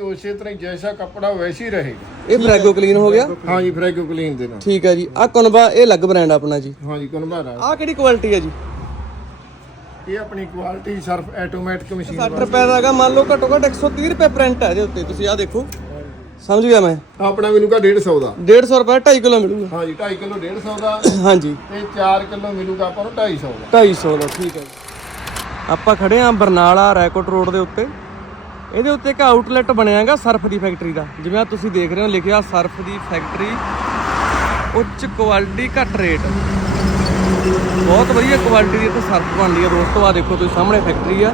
ਉਸੇ ਤਰ੍ਹਾਂ ਹੀ ਜੈਸਾ ਕੱਪੜਾ ਵੈਸੇ ਹੀ ਰਹੇਗਾ। ਇਹ ਫਰੈਗੋ ਕਲੀਨ ਹੋ ਗਿਆ? ਹਾਂਜੀ ਫ੍ਰੈਗੋ ਕਲੀਨ ਦੇ ਨਾਲ। ਠੀਕ ਹੈ ਜੀ। ਆ ਕੁਨਬਾ ਇਹ ਅਲੱਗ ਬ੍ਰਾਂਡ ਆਪਣਾ ਜੀ। ਹਾਂਜੀ ਕਨਵਾਰਾ ਆ ਕਿਹੜੀ ਕੁਆਲਿਟੀ ਹੈ ਜੀ? ਇਹ ਆਪਣੀ ਕੁਆਲਿਟੀ ਸਰਫ ਆਟੋਮੈਟਿਕ ਮਸ਼ੀਨ 60 ਰੁਪਏ ਦਾ ਹੈਗਾ। ਮੰਨ ਲਓ ਘੱਟੋ ਘੱਟ 130 ਰੁਪਏ ਪ੍ਰਿੰਟ ਹੈ ਇਹਦੇ ਉੱਤੇ। ਤੁਸੀਂ ਆ ਦੇਖੋ। ਸਮਝ ਗਿਆ ਮੈਂ? ਆਪਣਾ ਮਿਲੂਗਾ 150 ਦਾ। 150 ਰੁਪਏ 2.5 ਕਿਲੋ ਮਿਲੂਗਾ। ਹਾਂਜੀ 2.5 ਕਿਲੋ 150 ਦਾ। ਹਾਂਜੀ ਤੇ 4 ਕਿਲੋ ਮਿਲੂਗਾ ਆਪਾਂ ਨੂੰ 250 ਦਾ। 250 ਦਾ ਠੀਕ ਹੈ ਜੀ। ਆਪਾਂ ਖੜੇ ਆਂ ਬਰਨਾਲਾ ਰੈਕੋਟ ਰੋਡ ਦੇ ਉੱਤੇ। ਇਹਦੇ ਉੱਤੇ ਇੱਕ ਆਊਟਲੈਟ ਬਣਿਆਗਾ ਸਰਫ ਦੀ ਫੈਕਟਰੀ ਦਾ। ਜਿਵੇਂ ਆ ਤੁਸੀਂ ਦੇਖ ਰਹੇ ਹੋ, ਲਿਖਿਆ ਸਰਫ ਦੀ ਫੈਕਟਰੀ ਉੱਚ ਕੁਆਲਿਟੀ ਘੱਟ ਰੇਟ ਬਹੁਤ ਵਧੀਆ ਕੁਆਲਿਟੀ ਦੀ ਇੱਥੇ ਸਰਫ ਬਣਦੀ ਹੈ ਦੋਸਤੋ ਆ ਦੇਖੋ ਤੁਸੀਂ ਸਾਹਮਣੇ ਫੈਕਟਰੀ ਆ।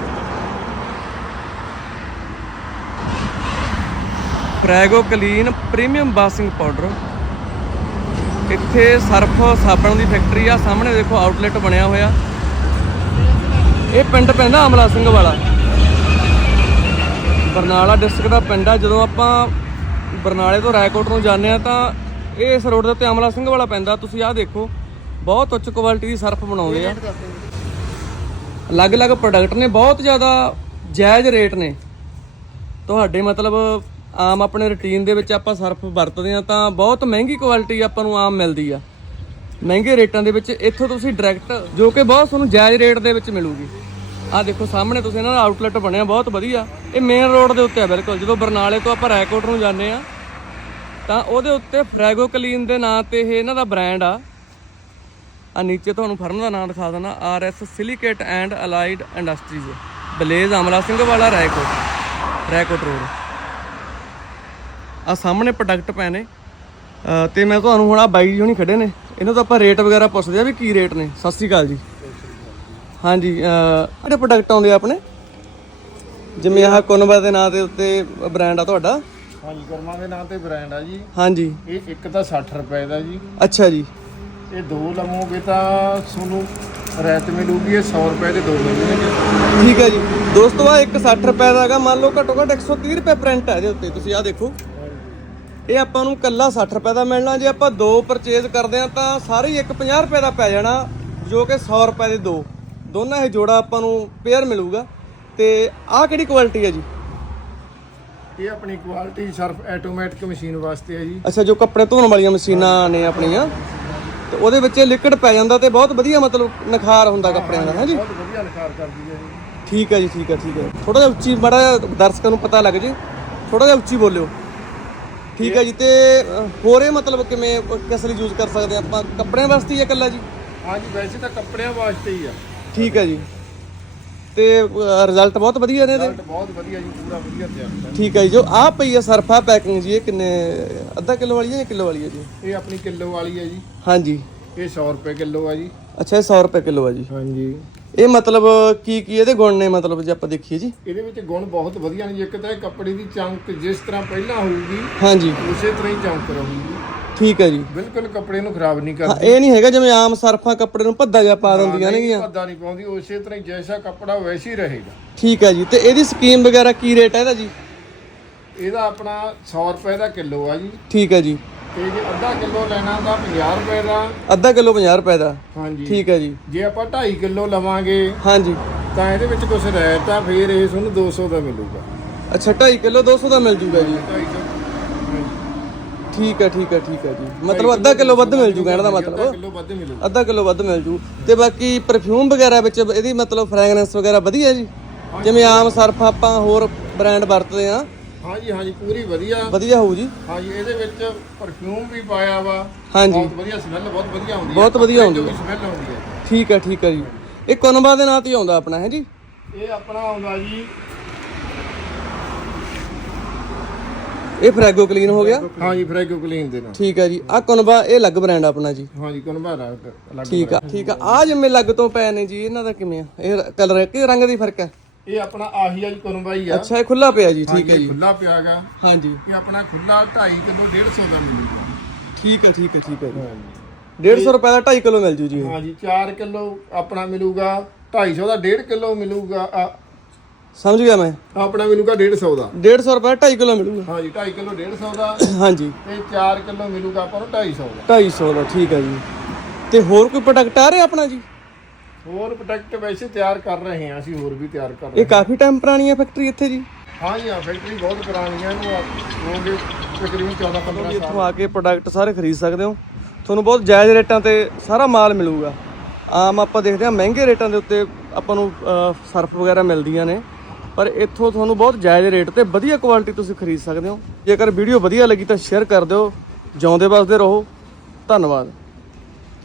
Frego clean premium washing powder ਇੱਥੇ ਸਰਫ ਸਾਬਣ ਦੀ ਫੈਕਟਰੀ ਆ। ਸਾਹਮਣੇ ਦੇਖੋ ਆਊਟਲੈਟ ਬਣਿਆ ਹੋਇਆ। ਇਹ ਪਿੰਡ ਪੈਂਦਾ ਅਮਲਾ ਸਿੰਘ ਵਾਲਾ। ਬਰਨਾਲਾ ਡਿਸਟ੍ਰਿਕਟ ਦਾ ਪਿੰਡ ਆ, ਜਦੋਂ ਆਪਾਂ ਬਰਨਾਲੇ ਤੋਂ ਰਾਏਕੋਟ ਨੂੰ ਜਾਂਦੇ ਆ ਤਾਂ ਇਹ ਇਸ ਰੋਡ ਦੇ ਉੱਤੇ ਅਮਲਾ ਸਿੰਘ ਵਾਲਾ ਪੈਂਦਾ, ਤੁਸੀਂ ਆਹ ਦੇਖੋ, ਬਹੁਤ ਉੱਚ ਕੁਆਲਿਟੀ ਦੀ ਸਰਫ ਬਣਾਉਂਦੇ ਆ। ਅਲੱਗ-ਅਲੱਗ ਪ੍ਰੋਡਕਟ ਨੇ, ਬਹੁਤ ਜ਼ਿਆਦਾ ਜਾਇਜ਼ ਰੇਟ ਨੇ। ਤੁਹਾਡੇ ਮਤਲਬ ਆਮ ਆਪਣੇ ਰੁਟੀਨ ਦੇ ਵਿੱਚ ਆਪਾਂ ਸਰਫ ਵਰਤਦੇ ਆ ਤਾਂ ਬਹੁਤ ਮਹਿੰਗੀ ਕੁਆਲਿਟੀ ਆਪਾਂ ਨੂੰ ਆਮ ਮਿਲਦੀ ਆ। ਮਹਿੰਗੇ ਰੇਟਾਂ ਦੇ ਵਿੱਚ ਇੱਥੋਂ ਤੁਸੀਂ ਡਾਇਰੈਕਟ ਜੋ ਕਿ ਬਹੁਤ ਤੁਹਾਨੂੰ ਜਾਇਜ਼ ਰੇਟ ਦੇ ਵਿੱਚ ਮਿਲੂਗੀ। ਆਹ ਦੇਖੋ ਸਾਹਮਣੇ ਤੁਸੀਂ ਇਹਨਾਂ ਦਾ ਆਊਟਲੈਟ ਬਣਿਆ ਬਹੁਤ ਵਧੀਆ। ਇਹ ਮੇਨ ਰੋਡ ਦੇ ਉੱਤੇ ਆ ਬਿਲਕੁਲ ਜਦੋਂ ਬਰਨਾਲੇ ਤੋਂ ਆਪਾਂ ਰੈਕੋਟ ਨੂੰ ਜਾਂਦੇ ਆ ਤਾਂ ਉਹਦੇ ਉੱਤੇ ਫ੍ਰੈਗੋ ਕਲੀਨ ਦੇ ਨਾਂ ਤੇ ਇਹ ਇਹਨਾਂ ਦਾ ਬ੍ਰਾਂਡ ਆ। ਆ ਨੀਚੇ ਤੁਹਾਨੂੰ ਫਰਮ ਦਾ ਨਾਮ ਦਿਖਾ ਦਿੰਦਾ R S silicate and allied industries ਬਲੇਜ਼ Amla Singh Wala Raikot ਰੈਕੋਟ road ਆ ਸਾਹਮਣੇ ਪ੍ਰੋਡਕਟ ਪਏ ਨੇ। ਅ, ਤੇ ਮੈਂ ਤੁਹਾਨੂੰ ਹੁਣ ਆ ਬਾਈ ਜੀ ਹੁਣੀ ਖੜੇ ਨੇ ਇਹਨਾਂ ਤੋਂ ਆਪਾਂ ਰੇਟ ਵਗੈਰਾ ਪੁੱਛਦੇ ਆ ਵੀ ਕੀ ਰੇਟ ਨੇ। ਸਤਿ ਸ਼੍ਰੀ ਅਕਾਲ ਜੀ। ਹਾਂਜੀ ਕਿਹੜੇ ਪ੍ਰੋਡਕਟ ਆਉਂਦੇ ਆ ਆਪਣੇ? ਜਿਵੇਂ ਆਹ ਕੋਨਬਾ ਦੇ ਨਾਂ ਦੇ ਉੱਤੇ ਬ੍ਰਾਂਡ ਆ ਤੁਹਾਡਾ। ਹਾਂਜੀ ਕਰਮਾ ਦੇ ਨਾਂ ਤੇ ਬ੍ਰਾਂਡ ਆ ਜੀ। ਹਾਂਜੀ। ਇਹ ਇੱਕ ਤਾਂ 60 ਰੁਪਏ ਦਾ ਜੀ। ਅੱਛਾ ਜੀ। ਇਹ ਦੋ ਲਵੋਗੇ ਤਾਂ ਤੁਹਾਨੂੰ ਰੈਤ ਮਿਲੂਗੀ ਇਹ 100 ਰੁਪਏ ਦੇ ਦੋ ਮਿਲਣਗੇ ਠੀਕ ਹੈ ਜੀ। ਦੋਸਤੋ ਆ ਇੱਕ 60 ਰੁਪਏ ਦਾ ਹੈਗਾ। ਮੰਨ ਲਓ ਘੱਟੋ ਘੱਟ 130 ਰੁਪਏ ਪ੍ਰਿੰਟ ਹੈ ਇਹਦੇ ਉੱਤੇ। ਤੁਸੀਂ ਆ ਦੇਖੋ। ਇਹ ਆਪਾਂ ਨੂੰ ਕੱਲਾ 60 ਰੁਪਏ ਦਾ ਮਿਲਣਾ। ਜੇ ਆਪਾਂ ਦੋ ਪਰਚੇਜ਼ ਕਰਦੇ ਆ ਤਾਂ ਸਾਰੇ ਹੀ ਇੱਕ 50 ਰੁਪਏ ਦਾ ਪੈ ਜਾਣਾ ਜੋ ਕਿ 100 ਰੁਪਏ ਦੇ ਦੋ। ਦੋਨਾਂ ਇਹ ਜੋੜਾ ਆਪਾਂ ਨੂੰ ਪੇਅਰ ਮਿਲੂਗਾ। ਤੇ ਆਹ ਕਿਹੜੀ ਕੁਆਲਿਟੀ ਹੈ ਜੀ? ਇਹ ਆਪਣੀ ਕੁਆਲਿਟੀ ਸਰਫ ਆਟੋਮੈਟਿਕ ਮਸ਼ੀਨ ਵਾਸਤੇ ਹੈ ਜੀ। ਅੱਛਾ ਜੋ ਕੱਪੜੇ ਧੋਣ ਵਾਲੀਆਂ ਮਸ਼ੀਨਾਂ ਨੇ ਆਪਣੀਆਂ। ਤੇ ਉਹਦੇ ਵਿੱਚ ਲਿਕਵਿਡ ਪੈ ਜਾਂਦਾ ਤੇ ਬਹੁਤ ਵਧੀਆ ਮਤਲਬ ਨਿਖਾਰ ਹੁੰਦਾ ਕੱਪੜਿਆਂ ਦਾ ਹਾਂਜੀ ਬਹੁਤ ਵਧੀਆ ਨਿਖਾਰ ਕਰਦੀ ਹੈ ਜੀ। ਠੀਕ ਹੈ ਜੀ ਠੀਕ ਹੈ ਠੀਕ ਹੈ। ਥੋੜਾ ਜਿਹਾ ਉੱਚੀ ਮਾੜਾ ਦਰਸ਼ਕਾਂ ਨੂੰ ਪਤਾ ਲੱਗ ਜੇ। ਥੋੜਾ ਜਿਹਾ ਉੱਚੀ ਬੋਲਿਓ। ਠੀਕ ਹੈ ਜੀ ਤੇ ਹੋਰ ਇਹ ਮਤਲਬ ਕਿਵੇਂ ਕਿਸ ਲਈ ਯੂਜ਼ ਕਰ ਸਕਦੇ ਹਾਂ ਆਪਾਂ? ਕੱਪੜਿਆਂ ਵਾਸਤੇ ਹੀ ਹੈ ਇਕੱਲਾ ਜੀ? ਹਾਂਜੀ ਵੈਸੇ ਤਾਂ ਕੱਪੜਿਆਂ ਵਾਸਤੇ ਹੀ ਆ। ਠੀਕ ਹੈ ਜੀ। ਤੇ ਰਿਜ਼ਲਟ ਬਹੁਤ ਵਧੀਆ ਨੇ ਇਹਦੇ। ਰਿਜ਼ਲਟ ਬਹੁਤ ਵਧੀਆ ਜੀ ਪੂਰਾ ਵਧੀਆ ਤਿਆਰ ਠੀਕ ਹੈ ਜੀ ਜੋ ਆਹ ਪਈ ਹੈ ਸਰਫਾ ਪੈਕਿੰਗ ਜੀ ਇਹ ਕਿੰਨੇ ਅੱਧਾ ਕਿਲੋ ਵਾਲੀ ਹੈ ਜਾਂ ਕਿਲੋ ਵਾਲੀ ਹੈ ਜੀ? ਇਹ ਆਪਣੀ ਕਿਲੋ ਵਾਲੀ ਹੈ ਜੀ। ਹਾਂਜੀ। ਇਹ 100 ਰੁਪਏ ਕਿਲੋ ਆ ਜੀ। ਅੱਛਾ ਇਹ 100 ਰੁਪਏ ਕਿਲੋ ਹੈ ਜੀ। ਹਾਂਜੀ। ਇਹ ਮਤਲਬ ਕੀ ਕੀ ਇਹਦੇ ਗੁਣ ਨੇ ਮਤਲਬ ਜੇ ਆਪਾਂ ਦੇਖੀਏ ਜੀ? ਇਹਦੇ ਵਿੱਚ ਗੁਣ ਬਹੁਤ ਵਧੀਆ ਨੇ ਜੀ। ਇੱਕ ਤਾਂ ਇਹ ਕੱਪੜੇ ਦੀ ਚਮਕ ਜਿਸ ਤਰ੍ਹਾਂ ਪਹਿਲਾਂ ਹੋਊਗੀ ਹਾਂਜੀ। ਉਸੇ ਤਰ੍ਹਾਂ ਹੀ ਚਮਕ ਰਹੂਗੀ। ਠੀਕ ਹੈ ਜੀ। ਬਿਲਕੁਲ ਕੱਪੜੇ ਨੂੰ ਖਰਾਬ ਨਹੀਂ ਹਾਂ ਕਰਦੀ। ਇਹ ਨਹੀਂ ਹੈਗਾ ਜਿਵੇਂ ਆਮ ਸਰਫਾਂ ਕੱਪੜੇ ਨੂੰ ਭੱਦਾ ਜਿਹਾ ਪਾ ਦਿੰਦੀਆਂ ਨੇਗੀਆਂ। ਪੱਦਾ ਨਹੀਂ ਪਾਉਂਦੀ ਉਸੇ ਤਰ੍ਹਾਂ ਹੀ ਜੈਸਾ ਕੱਪੜਾ ਵੈਸੇ ਹੀ ਰਹੇਗਾ। ਠੀਕ ਹੈ ਜੀ ਤੇ ਇਹਦੀ ਸਕੀਮ ਵਗੈਰਾ ਕੀ ਰੇਟ ਹੈ ਇਹਦਾ ਜੀ? ਇਹਦਾ ਆਪਣਾ 100 ਰੁਪਏ ਦਾ ਕਿਲੋ ਆ ਜੀ। ਠੀਕ ਹੈ ਜੀ। ਤੇ ਜੇ ਅੱਧਾ ਕਿਲੋ ਲੈਣਾ ਤਾਂ 50 ਰੁਪਏ ਦਾ। ਅੱਧਾ ਕਿਲੋ 50 ਰੁਪਏ ਦਾ। ਹਾਂਜੀ। ਠੀਕ ਹੈ ਜੀ। ਜੇ ਆਪਾਂ 2.5 ਕਿਲੋ ਲਵਾਂਗੇ ਹਾਂਜੀ। ਤਾਂ ਇਹਦੇ ਵਿੱਚ ਕੁਝ ਰਹਿਤ ਆ ਫਿਰ ਇਹ ਤੁਹਾਨੂੰ 200 ਦਾ ਮਿਲੂਗਾ। ਅੱਛਾ 2.5 ਕਿਲੋ 200 ਦਾ ਮਿਲ ਜੂਗਾ ਜੀ। 250 ਠੀਕ ਹੈ ਠੀਕ ਹੈ ਠੀਕ ਹੈ ਜੀ। ਮਤਲਬ ਅੱਧਾ ਕਿਲੋ ਵੱਧ ਮਿਲ ਜੂਗਾ ਇਹਦਾ ਮਤਲਬ। ਕਿਲੋ ਵੱਧ ਮਿਲੂਗਾ ਅੱਧਾ ਕਿਲੋ ਵੱਧ ਮਿਲ ਜੂ। ਤੇ ਬਾਕੀ ਪਰਫਿਊਮ ਵਗੈਰਾ ਵਿੱਚ ਇਹਦੀ ਮਤਲਬ ਫ੍ਰੈਗਰੈਂਸ ਵਗੈਰਾ ਵਧੀਆ ਜੀ? ਜਿਵੇਂ ਆਮ ਸਰਫ ਆਪਾਂ ਹੋਰ ਬ੍ਰਾਂਡ ਵਰਤਦੇ ਆ ਹਾਂਜੀ ਹਾਂਜੀ ਪੂਰੀ ਵਧੀਆ। ਵਧੀਆ ਹੋਊ ਜੀ। ਹਾਂਜੀ ਇਹਦੇ ਵਿੱਚ ਪਰਫਿਊਮ ਵੀ ਪਾਇਆ ਵਾ। ਹਾਂਜੀ। ਬਹੁਤ ਵਧੀਆ ਸਮੈਲ ਬਹੁਤ ਵਧੀਆ ਆਉਂਦੀ ਹੈ। ਬਹੁਤ ਵਧੀਆ ਆਉਂਦੀ ਹੈ। ਸਮੈਲ ਆਉਂਦੀ ਹੈ। ਠੀਕ ਹੈ ਠੀਕ ਹੈ ਜੀ। ਇਹ ਕੋਨਬਾ ਦੇ ਨਾਂ ਤੇ ਆਉਂਦਾ ਆਪਣਾ ਹੈ ਜੀ? ਇਹ ਆਪਣਾ ਆਉਂਦਾ ਜੀ ਇਹ ਫ੍ਰੈਗੋ ਕਲੀਨ ਹੋ ਗਿਆ? ਹਾਂਜੀ ਫ੍ਰੈਗੋ ਕਲੀਨ ਦੇ ਨਾਲ। ਠੀਕ ਹੈ ਜੀ। ਆ ਕੋਨਬਾ ਇਹ ਅਲੱਗ ਬ੍ਰਾਂਡ ਆਪਣਾ ਜੀ। ਹਾਂਜੀ ਕਨਵਾਰਾ ਅਲੱਗ ਠੀਕ ਆ ਠੀਕ ਆ। ਆ ਜਿਵੇਂ ਲੱਗ ਤੋਂ ਪਏ ਨੇ ਜੀ ਇਹਨਾਂ ਦਾ ਕਿਵੇਂ ਆ? ਇਹ ਕਲਰ ਕਿ ਰੰਗ ਦੀ ਫ਼ਰਕ ਹੈ? ਇਹ ਆਪਣਾ ਆਹੀ ਆ ਜੀ ਕਨਵਾਈ ਆ। ਅੱਛਾ ਇਹ ਖੁੱਲਾ ਪਿਆ ਜੀ ਠੀਕ ਹੈ ਜੀ। ਖੁੱਲਾ ਪਿਆਗਾ ਹਾਂਜੀ ਇਹ ਆਪਣਾ ਖੁੱਲਾ 2.5 ਕਿਲੋ 150 ਦਾ ਮਿਲੂਗਾ। ਠੀਕ ਹੈ ਠੀਕ ਹੈ ਠੀਕ ਹੈ ਜੀ। 150 ਰੁਪਏ ਦਾ 2.5 ਕਿਲੋ ਮਿਲ ਜੂ ਜੀ। ਇਹ। ਹਾਂਜੀ 4 ਕਿਲੋ ਆਪਣਾ ਮਿਲੂਗਾ। 250 ਦਾ 1.5 ਕਿਲੋ ਮਿਲੂਗਾ। ਆ, ਸਮਝ ਗਿਆ ਮੈਂ? ਆਪਣਾ ਮਿਲੂਗਾ 150 ਦਾ। 150 ਰੁਪਏ 2.5 ਕਿਲੋ ਮਿਲੂਗਾ। ਹਾਂਜੀ 2.5 ਕਿਲੋ 150 ਦਾ। ਹਾਂਜੀ। ਤੇ 4 ਕਿਲੋ ਮਿਲੂਗਾ ਆਪਾਂ ਨੂੰ 250 ਦਾ। 250 ਦਾ ਠੀਕ ਹੈ ਜੀ। ਤੇ ਹੋਰ ਕੋਈ ਪ੍ਰੋਡਕਟ ਆ ਰਿਹਾ ਆਪਣਾ ਜੀ? ਹੋਰ ਪ੍ਰੋਡਕਟ ਵੈਸੇ ਤਿਆਰ ਕਰ ਰਹੇ ਹਾਂ ਅਸੀਂ ਹੋਰ ਵੀ ਤਿਆਰ ਕਰ ਰਹੇ ਇਹ ਕਾਫੀ ਟਾਈਮ ਪੁਰਾਣੀ ਹੈ ਫੈਕਟਰੀ ਇੱਥੇ ਜੀ? ਹਾਂ ਹਾਂ ਫੈਕਟਰੀ ਬਹੁਤ ਇਹਨੂੰ ਹੋ ਗਏ ਤਕਰੀਬਨ 14 15 ਸਾਲ ਇੱਥੋਂ ਆ ਕੇ ਪ੍ਰੋਡਕਟ ਸਾਰੇ ਖਰੀਦ ਸਕਦੇ ਹੋ। ਤੁਹਾਨੂੰ ਬਹੁਤ ਜਾਇਜ਼ ਰੇਟਾਂ ਤੇ ਸਾਰਾ ਮਾਲ ਮਿਲੂਗਾ। ਆਮ ਆਪਾਂ ਦੇਖਦੇ ਹਾਂ ਮਹਿੰਗੇ ਰੇਟਾਂ ਦੇ ਉੱਤੇ ਆਪਾਂ ਨੂੰ ਸਰਫ ਵਗੈਰਾ ਮਿਲਦੀਆਂ ਨੇ। ਪਰ ਇੱਥੋਂ ਤੁਹਾਨੂੰ ਬਹੁਤ ਜਾਇਜ਼ ਰੇਟ ਤੇ ਵਧੀਆ ਕੁਆਲਿਟੀ ਤੁਸੀਂ ਖਰੀਦ ਸਕਦੇ ਹੋ। ਜੇਕਰ ਵੀਡੀਓ ਵਧੀਆ ਲੱਗੀ ਤਾਂ ਸ਼ੇਅਰ ਕਰ ਦਿਓ। ਜਿਉਂਦੇ ਵਸਦੇ ਰਹੋ। ਧੰਨਵਾਦ।